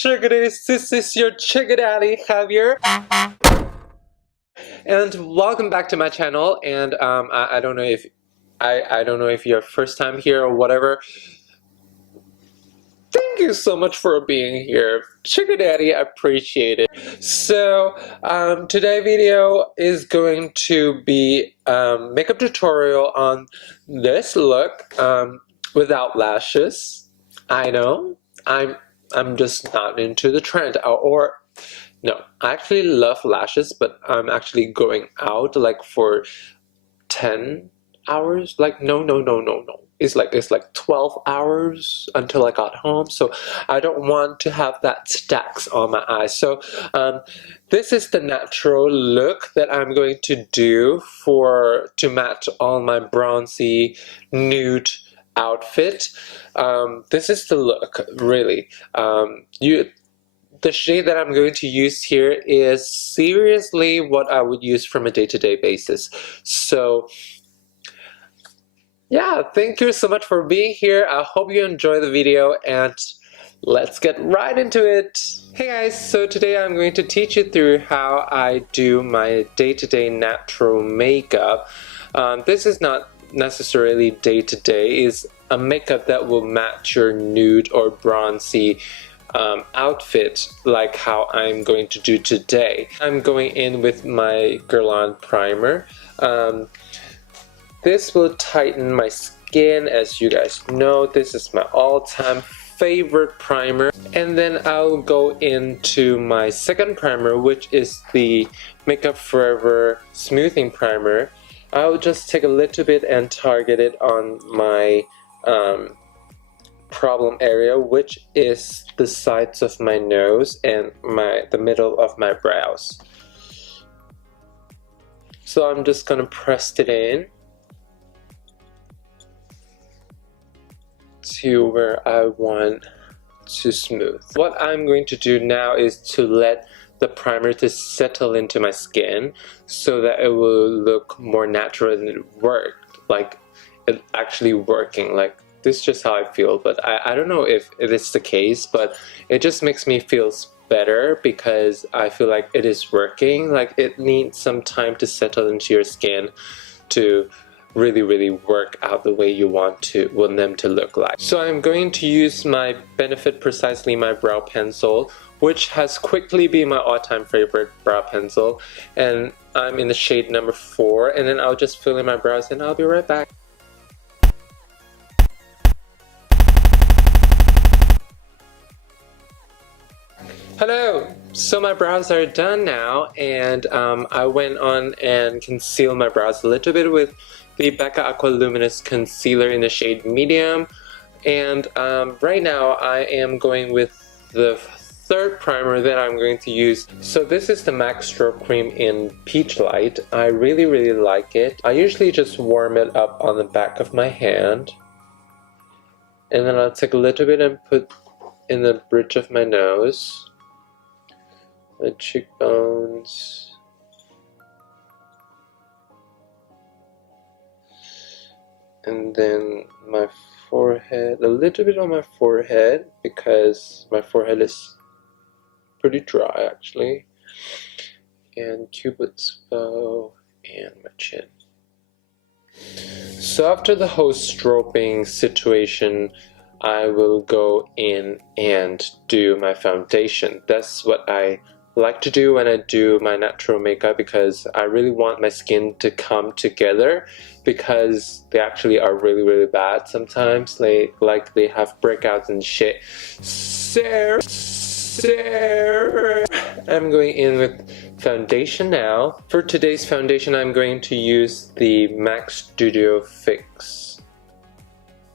Chickadees, this is your Chicka Daddy, Javier. And welcome back to my channel. And I don't know if I don't know if you're first time here or whatever. Thank you so much for being here, Chicka Daddy. I appreciate it. So today's video is going to be makeup tutorial on this look without lashes. I know I'm just not into the trend, or no, I actually love lashes, but I'm actually going out like for 10 hours. Like no. It's like 12 hours until I got home, so I don't want to have that stacks on my eyes. So this is the natural look that I'm going to do to match all my bronzy nude outfit. This is the look, really. The shade that I'm going to use here is seriously what I would use from a day-to-day basis. So yeah, thank you so much for being here. I hope you enjoy the video, and let's get right into it. Hey guys, so today I'm going to teach you through how I do my day-to-day natural makeup. This is not necessarily day-to-day, it's a makeup that will match your nude or bronzy outfit, like how I'm going to do today. I'm going in with my Guerlain primer. This will tighten my skin, as you guys know. This is my all-time favorite primer. And then I'll go into my second primer, which is the Makeup Forever Smoothing Primer. I'll just take a little bit and target it on my problem area, which is the sides of my nose and the middle of my brows. So I'm just gonna press it in to where I want to smooth. What I'm going to do now is to let the primer to settle into my skin so that it will look more natural and it worked, like it actually working. Like this is just how I feel, but I don't know if it's the case, but it just makes me feel better because I feel like it is working. Like it needs some time to settle into your skin to really work out the way you want them to look like. So I'm going to use my Benefit Precisely My Brow Pencil, which has quickly been my all-time favorite brow pencil, and I'm in the shade number 4, and then I'll just fill in my brows and I'll be right back. Hello! So my brows are done now, and I went on and concealed my brows a little bit with the BECCA Aqua Luminous Concealer in the shade Medium. And right now I am going with the third primer that I'm going to use. So this is the MAC Stroke Cream in Peach Light. I really like it. I usually just warm it up on the back of my hand, and then I'll take a little bit and put in the bridge of my nose, my cheekbones, and then my forehead, a little bit on my forehead because my forehead is pretty dry actually, and Cupid's bow, and my chin. So after the whole strobing situation, I will go in and do my foundation. That's what I like to do when I do my natural makeup, because I really want my skin to come together, because they actually are really bad sometimes. They have breakouts and shit. So I'm going in with foundation now. For today's foundation, I'm going to use the MAC Studio Fix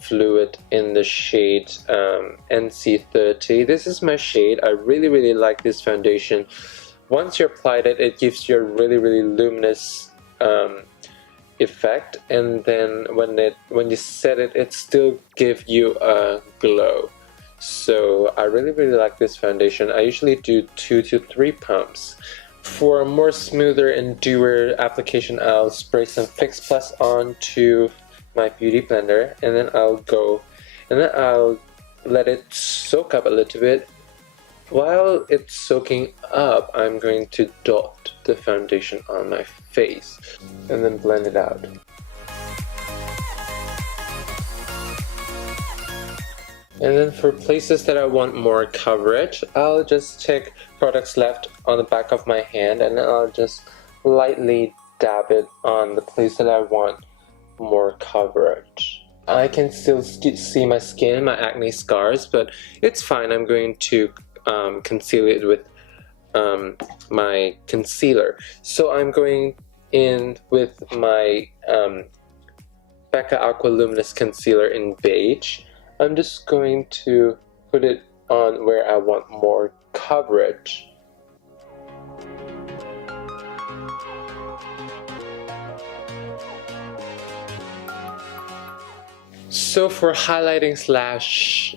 Fluid in the shade NC30. This is my shade. I really like this foundation. Once you applied it, it gives you a really luminous effect, and then when you set it, it still gives you a glow. So I really like this foundation. I usually do 2 to 3 pumps. For a more smoother and dewer application, I'll spray some Fix Plus onto my beauty blender, and then I'll let it soak up a little bit, while it's soaking up, I'm going to dot the foundation on my face and then blend it out. And then for places that I want more coverage, I'll just take products left on the back of my hand and I'll just lightly dab it on the place that I want more coverage. I can still see my skin, my acne scars, but it's fine. I'm going to conceal it with my concealer. So I'm going in with my BECCA Aqua Luminous Concealer in beige. I'm just going to put it on where I want more coverage. So for highlighting slash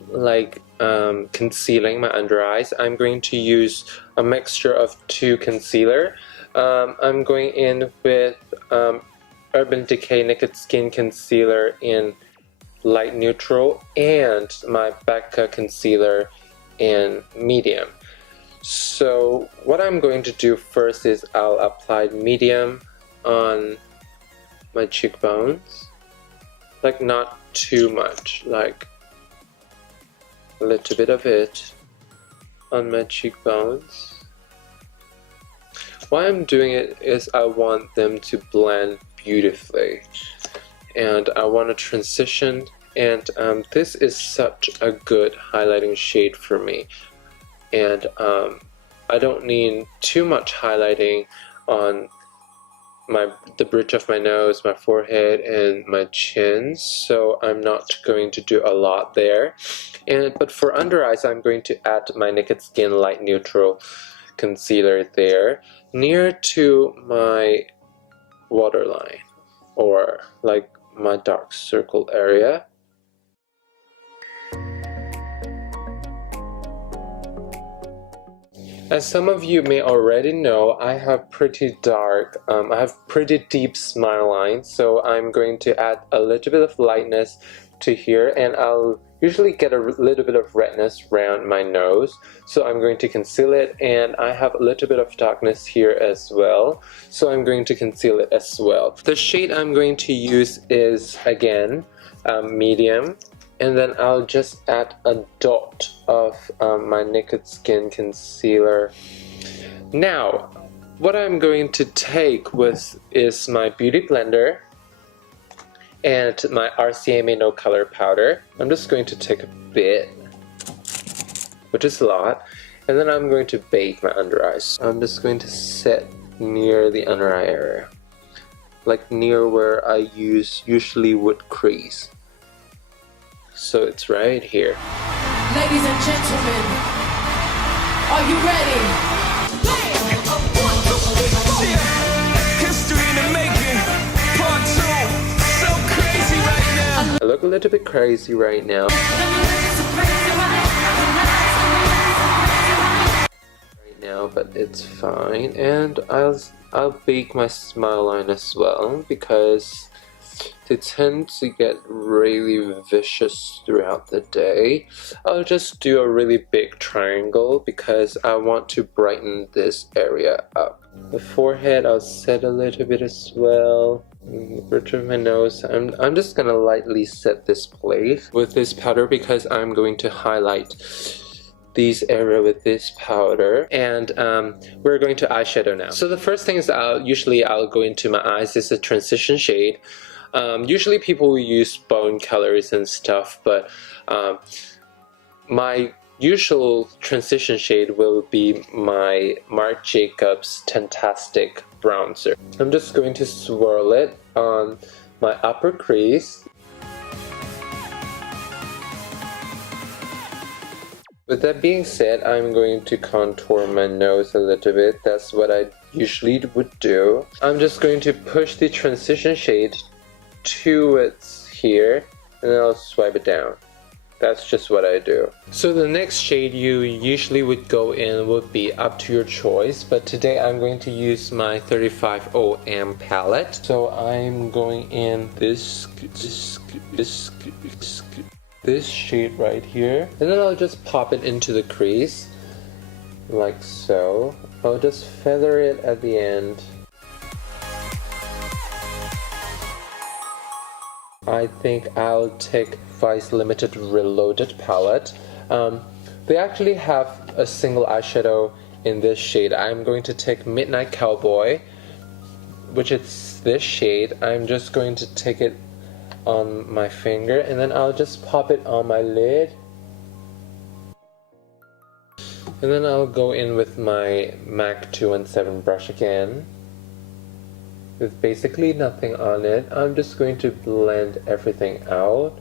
concealing my under eyes, I'm going to use a mixture of two concealer. I'm going in with Urban Decay Naked Skin Concealer in light neutral and my BECCA concealer in medium. So what I'm going to do first is I'll apply medium on my cheekbones, like not too much, like a little bit of it on my cheekbones. Why I'm doing it is I want them to blend beautifully. And I want to transition, and this is such a good highlighting shade for me, and I don't need too much highlighting on the bridge of my nose, my forehead, and my chin, so I'm not going to do a lot there. But for under eyes, I'm going to add my Naked Skin Light Neutral Concealer there, near to my waterline, or like my dark circle area. As some of you may already know, I have pretty dark, I have pretty deep smile lines, so I'm going to add a little bit of lightness to here, and I'll usually get a little bit of redness around my nose, so I'm going to conceal it, and I have a little bit of darkness here as well, so I'm going to conceal it as well. The shade I'm going to use is, again, medium, and then I'll just add a dot of my Naked Skin Concealer. Now, what I'm going to take is my Beauty Blender and my RCMA No Color Powder. I'm just going to take a bit, which is a lot, and then I'm going to bake my under eyes. I'm just going to set near the under eye area, like near where I usually would crease. So it's right here. Ladies and gentlemen, are you ready? History in the making, part 2. So crazy right now. I look a little bit crazy right now. But it's fine, and I'll bake my smile line as well because they tend to get really vicious throughout the day. I'll just do a really big triangle because I want to brighten this area up. The forehead, I'll set a little bit as well. The bridge of my nose, I'm just gonna lightly set this place with this powder because I'm going to highlight these area with this powder, and we're going to eyeshadow now. So the first thing is I'll go into my eyes. This is a transition shade. Usually people will use bone colors and stuff, but my usual transition shade will be my Marc Jacobs Tantastic bronzer. I'm just going to swirl it on my upper crease. With that being said, I'm going to contour my nose a little bit. That's what I usually would do. I'm just going to push the transition shade towards here, and then I'll swipe it down. That's just what I do. So the next shade you usually would go in would be up to your choice, but today I'm going to use my 35OM palette. So I'm going in this shade right here, and then I'll just pop it into the crease, like so. I'll just feather it at the end. I think I'll take Vice Limited Reloaded palette. They actually have a single eyeshadow in this shade. I'm going to take Midnight Cowboy, which is this shade. I'm just going to take it on my finger and then I'll just pop it on my lid. And then I'll go in with my MAC 217 brush again. With basically nothing on it. I'm just going to blend everything out.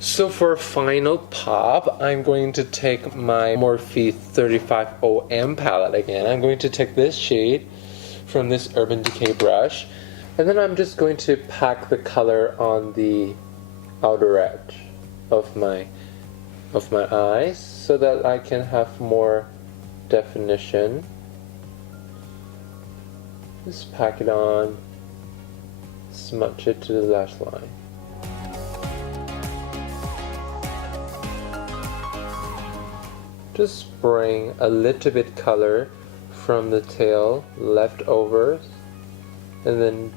So for a final pop, I'm going to take my Morphe 35OM palette again. I'm going to take this shade from this Urban Decay brush. And then I'm just going to pack the color on the outer edge of my eyes so that I can have more definition. Just pack it on, smudge it to the lash line. Just spraying a little bit color from the tail leftovers and then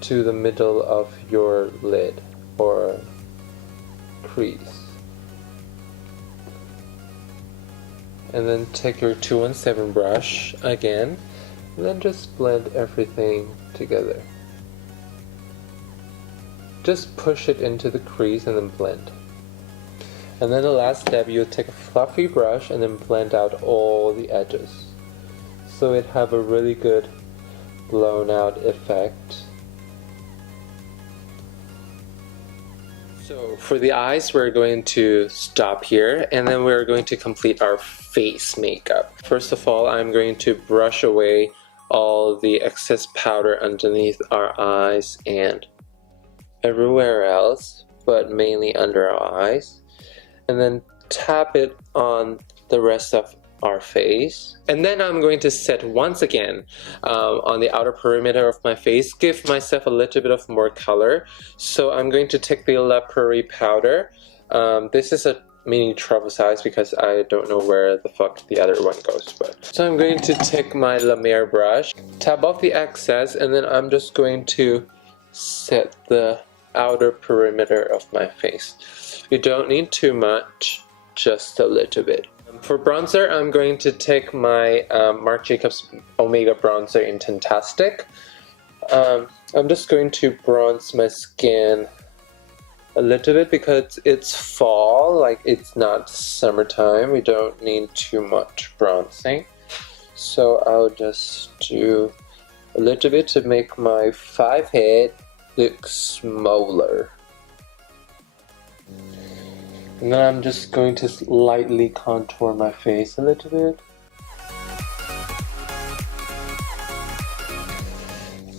to the middle of your lid or crease. And then take your 217 brush again and then just blend everything together. Just push it into the crease and then blend. And then the last step, you'll take a fluffy brush and then blend out all the edges so it have a really good blown out effect. So for the eyes, we're going to stop here and then we're going to complete our face makeup. First of all, I'm going to brush away all the excess powder underneath our eyes and everywhere else, but mainly under our eyes. And then tap it on the rest of our face. And then I'm going to set once again on the outer perimeter of my face, give myself a little bit of more color. So I'm going to take the La Prairie powder. This is a mini travel size because I don't know where the fuck the other one goes. So I'm going to take my La Mer brush, tap off the excess, and then I'm just going to set the outer perimeter of my face. You don't need too much, just a little bit. For bronzer, I'm going to take my Marc Jacobs Omega bronzer in Tantastic. I'm just going to bronze my skin a little bit because it's fall, like it's not summertime. We don't need too much bronzing. So I'll just do a little bit to make my forehead look smaller. And then I'm just going to lightly contour my face a little bit.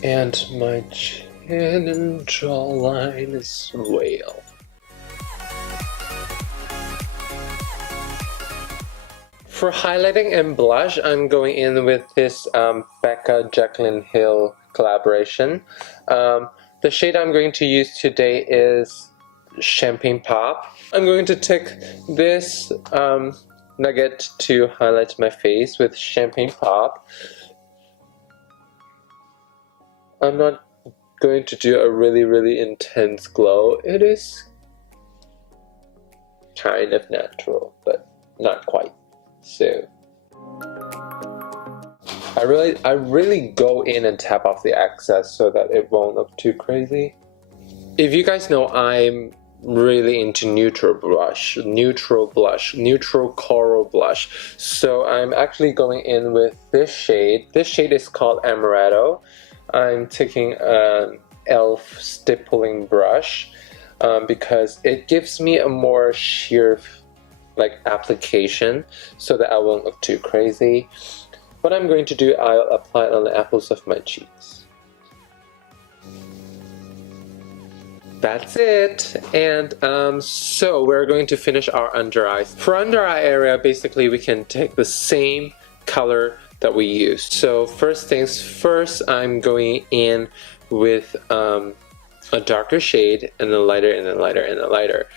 And my chin and jawline as well. For highlighting and blush, I'm going in with this BECCA JACLYN Hill collaboration. The shade I'm going to use today is Champagne Pop. I'm going to take this nugget to highlight my face with Champagne Pop. I'm not going to do a really intense glow. It is kind of natural, but not quite. So I really go in and tap off the excess so that it won't look too crazy. If you guys know, I'm really into neutral coral blush. So I'm actually going in with this shade. This shade is called Amaretto. I'm taking an e.l.f. stippling brush because it gives me a more sheer application so that I won't look too crazy. What I'm going to do, I'll apply it on the apples of my cheeks. That's it. And so we're going to finish our under eyes. For under eye area, basically we can take the same color that we used. So first things first, I'm going in with a darker shade and then lighter and then lighter and then lighter.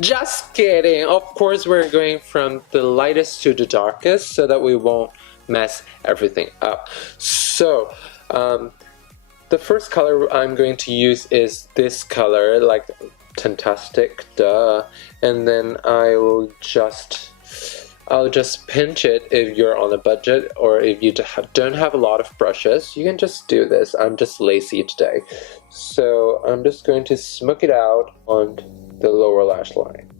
Just kidding. Of course, we're going from the lightest to the darkest so that we won't mess everything up. So, the first color I'm going to use is this color, like Tantastic, duh. And then I'll just pinch it if you're on a budget, or if you don't have a lot of brushes, you can just do this. I'm just lazy today. So I'm just going to smoke it out on the lower lash line.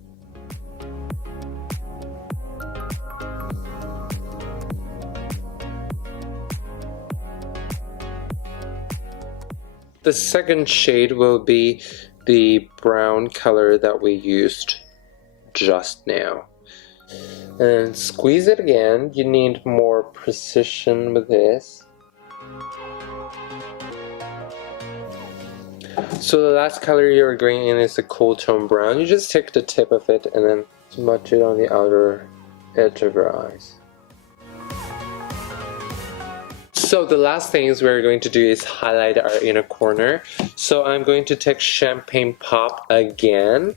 The second shade will be the brown color that we used just now. And squeeze it again. You need more precision with this. So the last color you're going in is the cool tone brown. You just take the tip of it and then smudge it on the outer edge of your eyes. So the last things we're going to do is highlight our inner corner. So I'm going to take Champagne Pop again,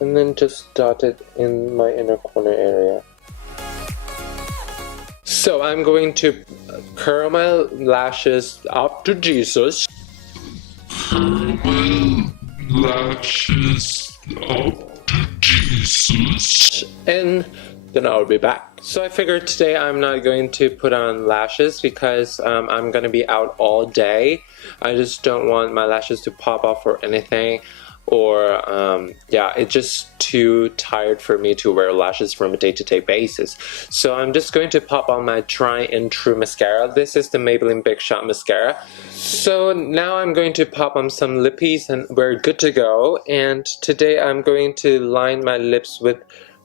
and then just dot it in my inner corner area. So I'm going to curl my lashes up to Jesus. Curl my lashes up to Jesus. And then I'll be back. So I figured today I'm not going to put on lashes because I'm going to be out all day. I just don't want my lashes to pop off or anything. Or yeah, it's just too tired for me to wear lashes from a day-to-day basis. So I'm just going to pop on my Try and True mascara. This is the Maybelline Big Shot mascara. So now I'm going to pop on some lippies and we're good to go. And today I'm going to line my lips with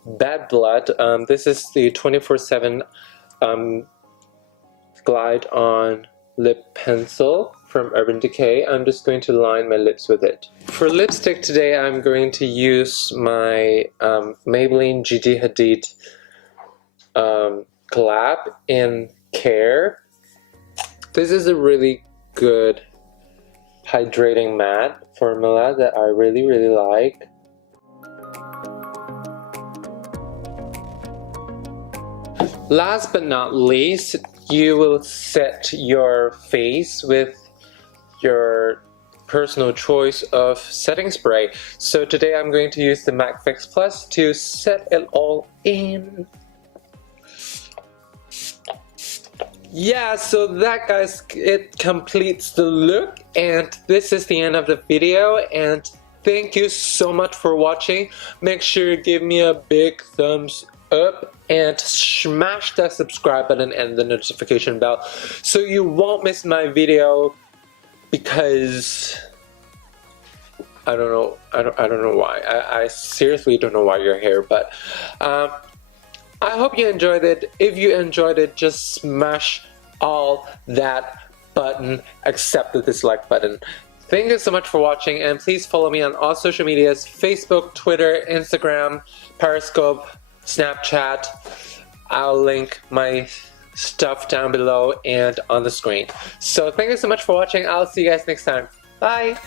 Bad Blood. This is the 24/7 Glide On Lip Pencil from Urban Decay. I'm just going to line my lips with it. For lipstick today, I'm going to use my Maybelline Gigi Hadid collab in Care. This is a really good hydrating matte formula that I really like. Last but not least, you will set your face with your personal choice of setting spray. So today I'm going to use the MAC Fix Plus to set it all in. Yeah, so that, guys, it completes the look, and this is the end of the video, and thank you so much for watching. Make sure you give me a big thumbs up and smash that subscribe button and the notification bell so you won't miss my video, because I don't know why. I seriously don't know why you're here, but I hope you enjoyed it. If you enjoyed it, just smash all that button except the dislike button. Thank you so much for watching, and please follow me on all social medias: Facebook, Twitter, Instagram, Periscope, Snapchat. I'll link my stuff down below and on the screen. So thank you so much for watching. I'll see you guys next time. Bye!